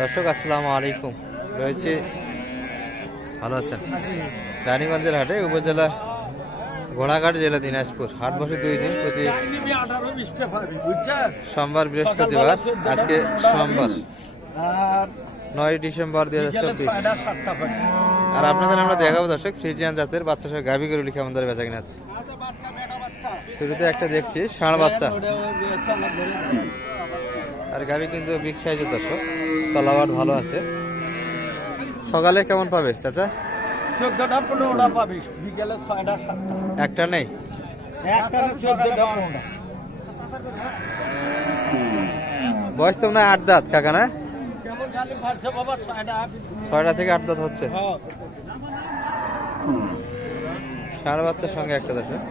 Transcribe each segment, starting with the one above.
দর্শক আসসালামু আলাইকুম। রয়েছে ভালো আছেন? রানীগঞ্জের হাটে, উপজেলা ঘোড়াঘাট, জেলা দিনাজপুর। হাট বসে 2 দিন, প্রতি সোমবার বৃহস্পতিবার। আজকে সোমবার 9 ডিসেম্বর 2024। আর আপনাদের আমরা দেখাবো দর্শক ফ্রিজিয়ান জাতের বাচ্চা সহ গাভী গরুলি কেমন ধরে বেচা কিনা আছে। শুরুতে একটা দেখছি ষাঁড় বাচ্চা, আর গাভী কিন্তু বিগ সাইজের দর্শক, তলাবাট ভালো আছে। সকালে কেমন পাবে চাচা? 14টা 15টা পাবি, বিকেলে 6টা 7টা। একটা নেই, একটা 14টা 15টা। বয়স তো না 8 দাঁত কাকা না? কেমন খালি ফাটছে বাবা, 6টা থেকে 8 দাঁত হচ্ছে। হ্যাঁ, ষাঁড় বাচ্চার সঙ্গে একটা দর্শক।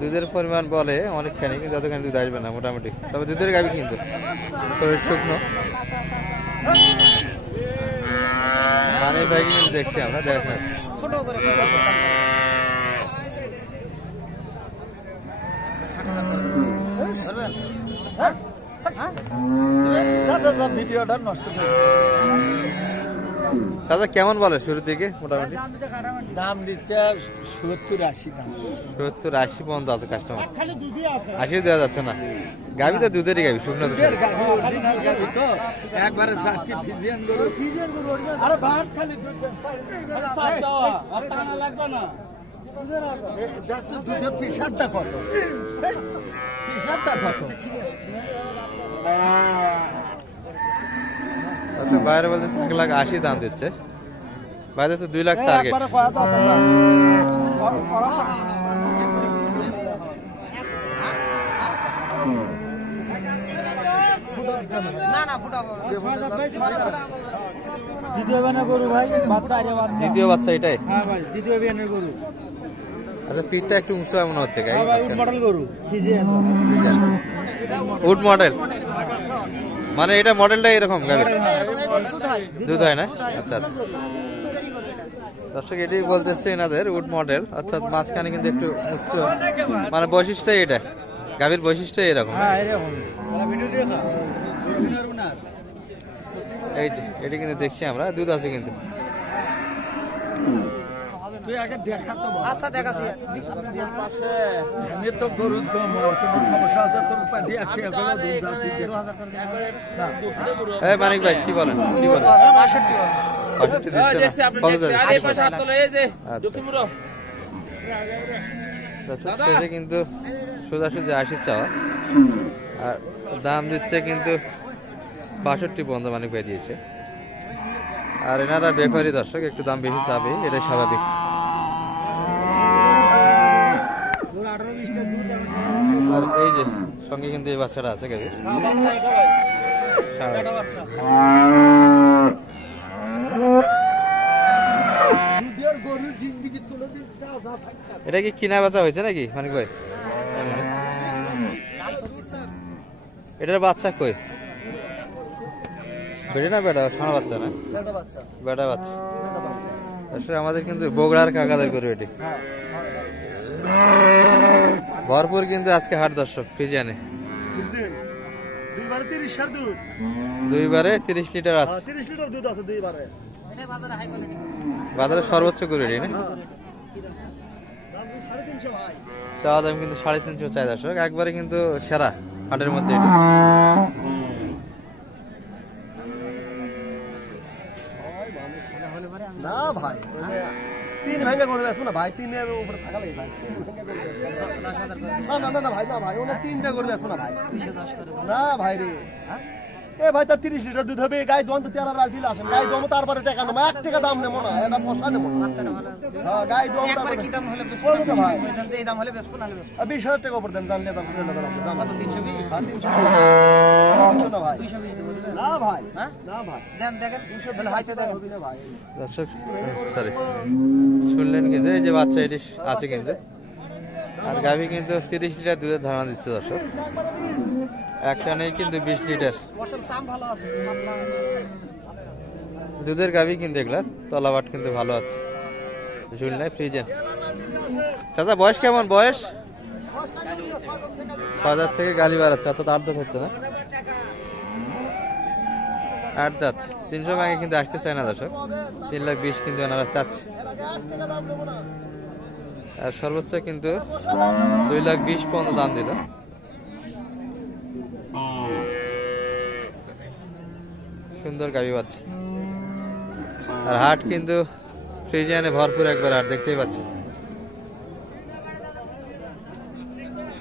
দুধের পরিমাণ বলে অনেকখানি, কিন্তু অতখানি দুধ আসবে না মোটামুটি। তবে দুধের গাভী কিন্তু শরীর শুকনো। মানে ভাই কিন্তু দেখছি আমরা, দেখা ছোট করে ভিডিওটা নষ্ট করে দাদা কেমন বলে শুরুর দিকে মোটামুটি? দাম দিচ্ছে 70-80 দাম। 70-80 পর্যন্ত আছে কাস্টমার। খালি দুধই আছে, 80 দেওয়া যাচ্ছে না। গাভী তো দুধেরই গাভী, শুকনো দুধ। অরিজিনাল গাবি তো, একবারে সাক্ষী ফিজিয়ান গরু। আরে ভাত খালি দুধ আর টানা লাগবে না। দুধের পিসারটা কত? পিসারটা কত? আচ্ছা, বাইরে বলতে 1,80,000 দাম দিচ্ছে। বাইরে তো 2 লাখ টার্গেট। দ্বিতীয় বিয়ানের গরু ভাই, বাচ্চা আরে বাচ্চা। দ্বিতীয় বাচ্চা এটাই? হ্যাঁ ভাই, দ্বিতীয় বিয়ানের গরু। আচ্ছা, পিঠটা একটু উঁচু মনে হচ্ছে গাই। হ্যাঁ ভাই, উড মডেল গরু, ফিজিয়ান। উড মডেল মানে এটা মডেলটা এরকম গাভী দুধ হয় না? আচ্ছা আচ্ছা দর্শক, এটাই বলতেছে এনাদের উড মডেল, অর্থাৎ মাঝখানে কিন্তু একটু উচ্চ, মানে বৈশিষ্ট্য এটা, গাভীর বৈশিষ্ট্য এরকম। হ্যাঁ এরকম। ভিডিও দেখা এই যে এটা কিন্তু দেখছি আমরা, দুধ আছে কিন্তু। তুই আগে দেখা তো। আচ্ছা দেখাচ্ছি। আমি তো গরু তো কোনো সমস্যা আছে তোর পাটি একটা করে দুধ দাও ঠিক আছে। এই মানিক ভাই কি বলেন, কি বলেন? 62 বল। 65 দিচ্ছে না? কত দেবে? সেটা কিন্তু সোজাসুজি 80 চাওয়া, আর দাম দিচ্ছে কিন্তু 62 পর্যন্ত মানিক ভাই দিয়েছে। আর এনারা ব্যাপারী দর্শক, একটু দাম বেশি চাবে, এটাই স্বাভাবিক। আর এই যে সঙ্গে কিন্তু এই বাচ্চাটা আছে গাভীর। এটা কি কিনা বেচা হয়েছে নাকি মানিক ভাই? এটার বাচ্চা কই? বেড়ে না বেটা? ষাঁড় বাচ্চা না? বেটা বাচ্চা। আসলে আমাদের কিন্তু বগুড়ার কাকাদের গরু এটি। ভরপুর কিন্তু আজকে হাট দর্শক ফ্রিজিয়ানে। দুইবারে 30 লিটার আছে। 30 লিটার দুধ আছে দুইবারে। এটা বাজারে হাই কোয়ালিটি। বাজারে সর্বোচ্চ গরু এটি না? চাওয়া দাম কিন্তু 350 চাই দর্শক, একবারে কিন্তু সেরা হাটের মধ্যে এটি। না ভাই, 3 ভেঙে করে আসবো না ভাই, 3-এর উপরে থাকালেই ভাই। না না না ভাই, না ভাই, ওনা 3টা করবে আসবো না ভাই। 210 করে দাও। না ভাই রে, এ ভাই তার 30 লিটার দুধ হবে। গাই দোয়ান তো 13 আর ঢিল আসেন। গাই দোয়ান তারপরে টাকা নেবো, 1 টাকা দাম নেবো না, এটা পোষা নেবো না। বাচ্চাটা ভালো আছে। হ্যাঁ, গাই দোয়ান একবারে কি দাম হলে বেচবো বলবো তো ভাই। ওই দাম যে এই দাম হলে বেচবো না হলে বেচবো। 20,000 টাকা উপর দেন, জানলে দাম করে দাম আছে। কত 320? হ্যাঁ 300 না ভাই, 220 দেবো দিবেন? না ভাই, হ্যাঁ না ভাই, দেন দেখেন, তাহলে হাইতে দেখেন। হবে না ভাই। দর্শক সরি শুনলেন কিন্তু, এই যে বাচ্চা এটি আছে কিন্তু। আর গাভী কিন্তু 30 লিটার দুধের ধারণা দিচ্ছে দর্শক, একটা নেই কিন্তু 20 লিটার মশল সাম ভালো আছে, পাতলা আছে। দুধের গাভী কিন্তু এগুলা, তলাবাট কিন্তু ভালো আছে। ঝুল নাই, ফ্রিজেন। চাচা বয়স কেমন? বয়স 6,000 থেকে গালি বাড়াচ্ছে, অত 8 দাঁত হচ্ছে না। 8 দাঁত 300 ভাঙে কিন্তু আসতে চায় না দর্শক, 3,20,000 কিন্তু ওনারা চাচ্ছে। আর সর্বোচ্চ কিন্তু 2,20,000 পর্যন্ত দাম দিল। সুন্দর গাভী বাচ্চা, আর হাট কিন্তু ফ্রিজিয়ানে ভরপুর একবার হাট দেখতেই পাচ্ছেন।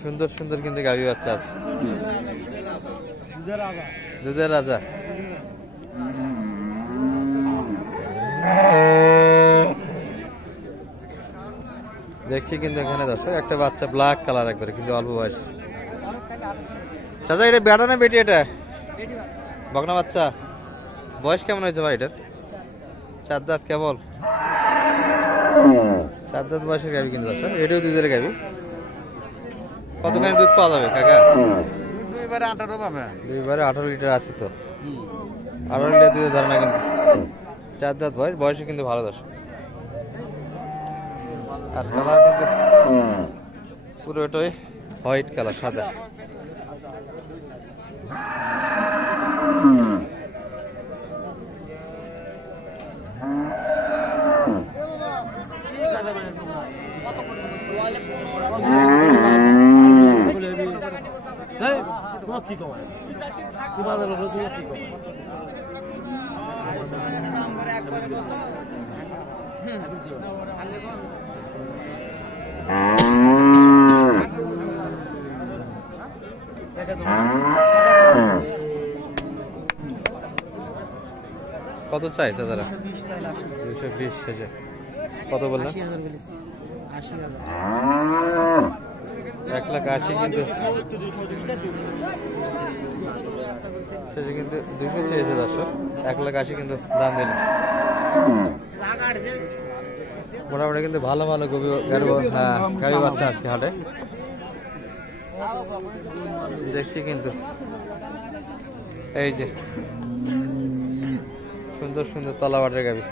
সুন্দর সুন্দর কিন্তু গাভী বাচ্চা আছে। দুধের রাজা দেখছি কিন্তু এখানে দর্শক একটা বাচ্চা ব্ল্যাক কালার একবারে কিন্তু অল্প বয়স। চাচা এটা বেটা না বেটি? এটা বকনা বাচ্চা। বয়স কেমন হয়েছে ভাই এটার? 4 দাঁত কেবল, 4 দাঁত বয়সের গাভী কিন্তু দর্শক। এটাও দুধের গাভী। কতখানি দুধ পাওয়া যাবে কাকা? 2/18 পাবে। 2/18 লিটার আছে তো। 18 লিটার দুধের ধারণা কিন্তু। 4 দাঁত বয়স, বয়সে কিন্তু ভালো দর্শক। আর কালার কিন্তু পুরোটাই হোয়াইট কালার, সাদা। কত চাইছে যারা? 220 সেজে কত বললেন? 1,80,000 কিন্তু শেষে কিন্তু 200 চেয়েছে দর্শক। 1,80,000 কিন্তু দাম দিল। মোটামুটি কিন্তু ভালো ভালো গাভী বাচ্চা আজকে হাটে দেখছি কিন্তু। এই যে সুন্দর সুন্দর তলাবাটের গাভী।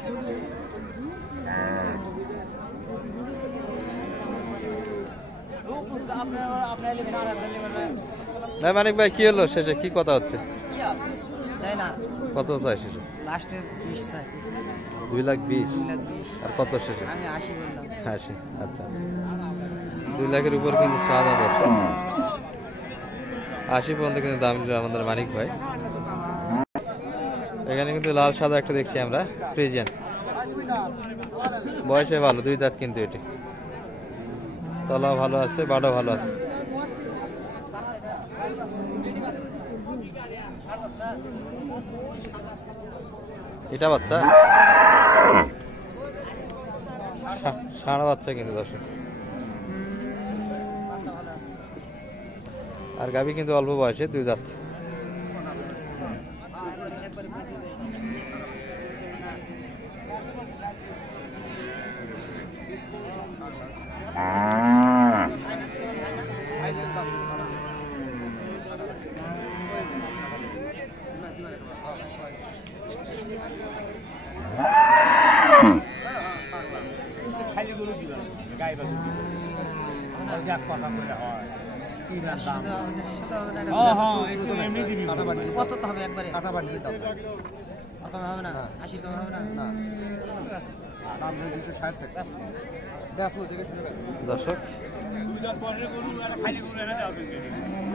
মানিক ভাই কি হলো শেষে, কি কথা হচ্ছে? কত চাই শেষে? 2,20,000। আর কত শেষে? 80। আচ্ছা, 2 লাখের উপর কিন্তু 6,000 বছর। 80 পর্যন্ত কিন্তু দাম দিল আমাদের মানিক ভাই। এখানে কিন্তু লাল সাদা একটা দেখছি আমরা, ফ্রিজিয়ান। বয়সে ভালো, 2 দাঁত কিন্তু এটি। তলা ভালো আছে, বাডও ভালো আছে। এটা বাচ্চা, ষাঁড় বাচ্চা কিন্তু দর্শক। আর গাভী কিন্তু অল্প বয়সে, 2 দাঁত। কত হবে একবারে? হবে না, 80 কম হবে না। দর্শক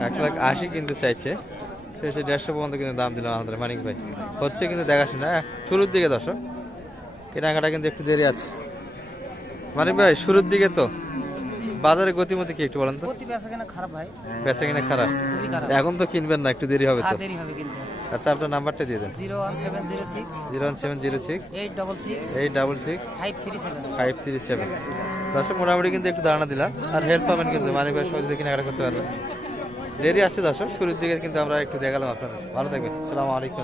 1,80,000 কিন্তু চাইছে, শেষে 150 পর্যন্ত কিন্তু দাম দিলাম আমাদের মানিক ভাই। হচ্ছে কিন্তু দেখাশোনা শুরুর দিকে দর্শক, কেনাকাটা কিন্তু একটু দেরি আছে। মানিক ভাই শুরুর দিকে তো বাজারে গতিমতি কি একটু বলেন তো? খারাপ ভাই, বেচা কিনা খারাপ। এখন তো কিনবেন না, একটু দেরি হবে তো? দেরি হবে কিন্তু। আচ্ছা আপনার নাম্বারটা দিয়ে দেন। 01706 866 537। দর্শক মোটামুটি কিন্তু একটু ধারণা দিলাম, আর হেল্প পাবেন কিন্তু মানিক ভাই সহজে কেনাকাটা করতে পারবেন। দেরি আছে দর্শক, শুরুর দিকে কিন্তু আমরা একটু দেখালাম আপনাদের। ভালো থাকবেন, আসসালামু আলাইকুম।